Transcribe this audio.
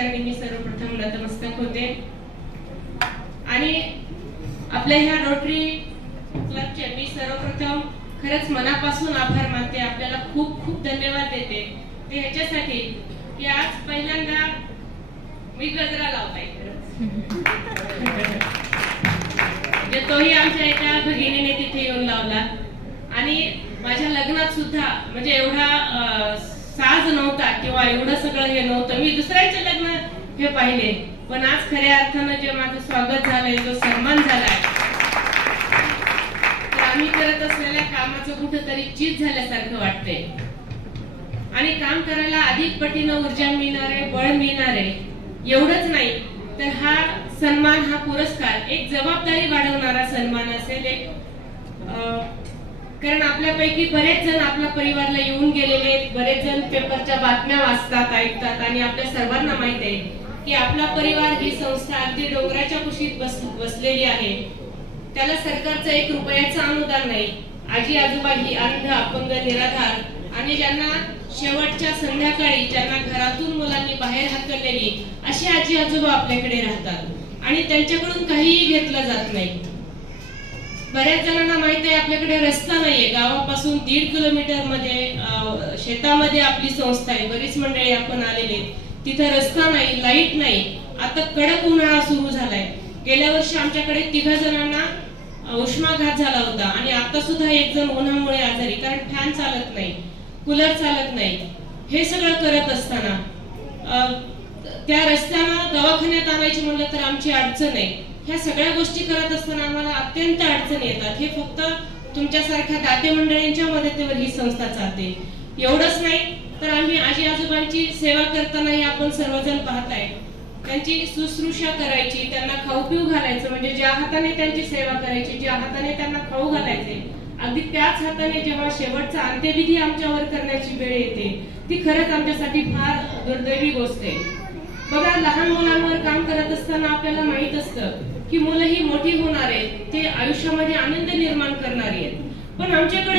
चरणी मी सर्वप्रथम नतमस्तक होते आणि आपल्या ह्या रोटरी क्लबचे मी सर्वप्रथम खरंच मनापासून आभार मानते. आपल्याला खूप खूप धन्यवाद देते ते ह्याच्यासाठी की आज पहिल्यांदा मी गजरा लावताय. म्हणजे तोही आमच्या एका भगिनीने तिथे येऊन लावला आणि माझ्या लग्नात सुद्धा म्हणजे एवढा साज नव्हता किंवा एवढं सगळं हे नव्हतं. मी दुसऱ्यांचे लग्न हे पाहिले, पण आज खऱ्या अर्थानं जे माझं स्वागत झालंय, जो सन्मान झालाय, तर आम्ही करत असलेल्या कामाचं कुठंतरी चीज झाल्यासारखं वाटते आणि काम करायला अधिक पटीनं ऊर्जा मिळणार आहे, बळ मिळणार आहे. एवढंच नाही तर हा सन्मान, हा पुरस्कार एक जबाबदारी वाढवणारा सन्मान असेल. एक कारण आपल्यापैकी बरेच जण आपल्या परिवाराला येऊन गेलेले, बरेच जण पेपरच्या बातम्या वाचतात, ऐकतात आणि आपल्या सर्वांना माहित आहे की आपला परिवार ही संस्था अगदी डोंगराच्या कुशीत बसलेली आहे. त्याला सरकारचं 1 रुपयाचं अनुदान नाही. आजी आजोबा ही अंध, अपंग, निराधार आणि ज्यांना शेवटच्या संध्याकाळी ज्यांना घरातून मुलांनी बाहेर हाकललेली अशी आजी आजोबा आपल्याकडे राहतात आणि त्यांच्याकडून काहीही घेतलं जात नाही. बऱ्याच जणांना माहित आहे आपल्याकडे रस्ता नाहीये. गावापासून 1.5 किलोमीटर मध्ये शेतामध्ये आपली संस्था आहे. बरीच मंडळी आपण आलेले, तिथं रस्ता नाही, लाईट नाही. आता कडक उन्हाळा सुरू झालाय. गेल्या वर्षी आमच्याकडे 3 जणांना उष्माघात झाला होता आणि आता सुद्धा 1 जण उन्हामुळे आजारी, कारण फॅन चालत नाही, कूलर चालत नाही. हे सगळं करत असताना त्या रस्त्यानं दवाखान्यात आणायची म्हणलं तर आमची अडचण आहे. ह्या सगळ्या गोष्टी करत असताना आम्हाला अत्यंत अडचण येतात. हे फक्त तुमच्यासारख्या दाते मंडळींच्या मदतीवर ही संस्था चालते. एवढंच नाही तर आम्ही आजी आजोबांची सेवा करतानाही आपण सर्वजण पाहताय, त्यांची शुश्रूषा करायची, त्यांना खाऊ पिऊ घालायचं, म्हणजे ज्या हाताने त्यांची सेवा करायची, ज्या हाताने त्यांना खाऊ घालायचे, अगदी त्याच हाताने जेव्हा शेवटचा अंत्यविधी आमच्यावर करण्याची वेळ येते, ती खरंच आमच्यासाठी फार दुर्दैवी गोष्ट आहे. बघा, लहान मुलांवर काम करत असताना आपल्याला माहित असतं की मुलं ही मोठी होणार आहेत, ते आयुष्यामध्ये आनंद निर्माण करणारी आहेत, पण आमच्याकडे